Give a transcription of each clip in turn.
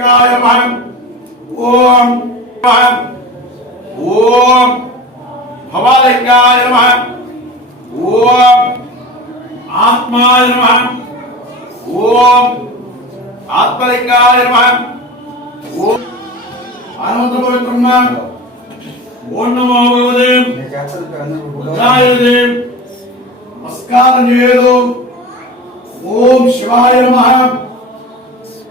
నమస్కారం ఓం శివాయ నమ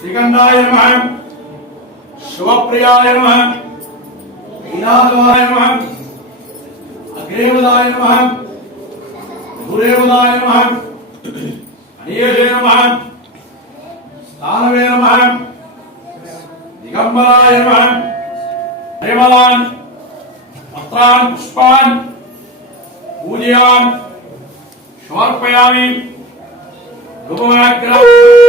श्रीकंदा नमः शिवप्रियाय नमः विनायकाय नमः अग्रेवदाय नमः भूरेवदाय नमः अनियेजे नमः स्थानवे नमः दिगंबराय नमः हरिमलान पत्रान पुष्पान पूजयान समर्पयामि रूपवाक्य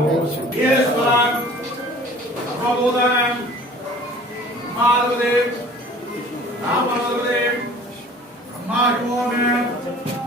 Yes, Lord. Trouble them. Mother with them. Mother with them. Mother with them.